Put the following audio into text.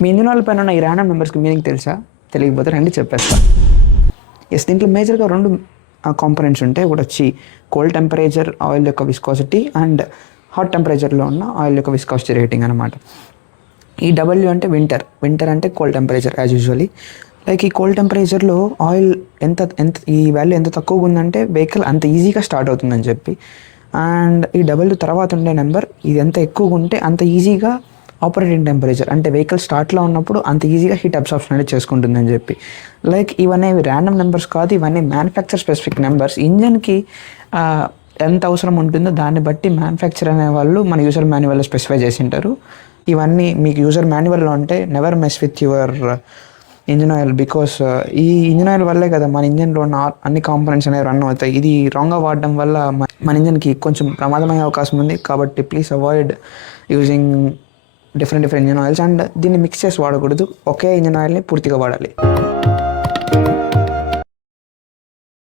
మీ engine oil పైన ఉన్న ఈ ర్యాండమ్ నెంబర్స్కి మీనింగ్ తెలుసా? తెలియకపోతే రండి చెప్పేస్తా. దీంట్లో మేజర్గా రెండు కాంపోనెంట్స్ ఉంటాయి. ఒకటి వచ్చి కోల్డ్ టెంపరేచర్ ఆయిల్ యొక్క విస్కాసిటీ అండ్ హాట్ టెంపరేచర్లో ఉన్న ఆయిల్ యొక్క విస్కాసిటీ రేటింగ్ అనమాట. ఈ డబ్ల్యూ అంటే వింటర్ అంటే cold temperature as usually. Like ఈ కోల్డ్ టెంపరేచర్లో ఆయిల్ ఎంత ఎంత ఈ వాల్యూ ఎంత తక్కువగా ఉందంటే వెహికల్ అంత ఈజీగా స్టార్ట్ అవుతుందని చెప్పి. అండ్ ఈ డబ్ల్యూ తర్వాత ఉండే నెంబర్ ఇది ఎంత ఎక్కువగా ఉంటే అంత ఈజీగా ఆపరేటింగ్ టెంపరేచర్ అంటే వెహికల్ స్టార్ట్లో ఉన్నప్పుడు అంత ఈజీగా హీట్ అబ్సార్ప్షన్ అనేది చేసుకుంటుందని చెప్పి. లైక్ ఇవన్నీ ర్యాండమ్ నెంబర్స్ కాదు, ఇవన్నీ మ్యానుఫ్యాక్చర్ స్పెసిఫిక్ నెంబర్స్. ఇంజన్కి ఎంత అవసరం ఉంటుందో దాన్ని బట్టి మ్యానుఫ్యాక్చర్ అనే వాళ్ళు మన యూజర్ మాన్యువల్లో స్పెసిఫై చేసి ఉంటారు. ఇవన్నీ మీకు యూజర్ మాన్యువల్లో ఉంటే never mess with your engine oil, because ఈ ఇంజిన్ ఆయిల్ వల్లే కదా మన ఇంజన్లో ఉన్న అన్ని కాంపోనెంట్స్ అనేవి రన్ అవుతాయి. ఇది రాంగ్గా వాడడం వల్ల మన ఇంజన్కి కొంచెం ప్రమాదమయ్యే అవకాశం ఉంది. కాబట్టి please avoid using different engine oils. And దీన్ని మిక్స్ చేసి వాడకూడదు, ఒకే ఇంజిన్ ఆయిల్ని పూర్తిగా వాడాలి.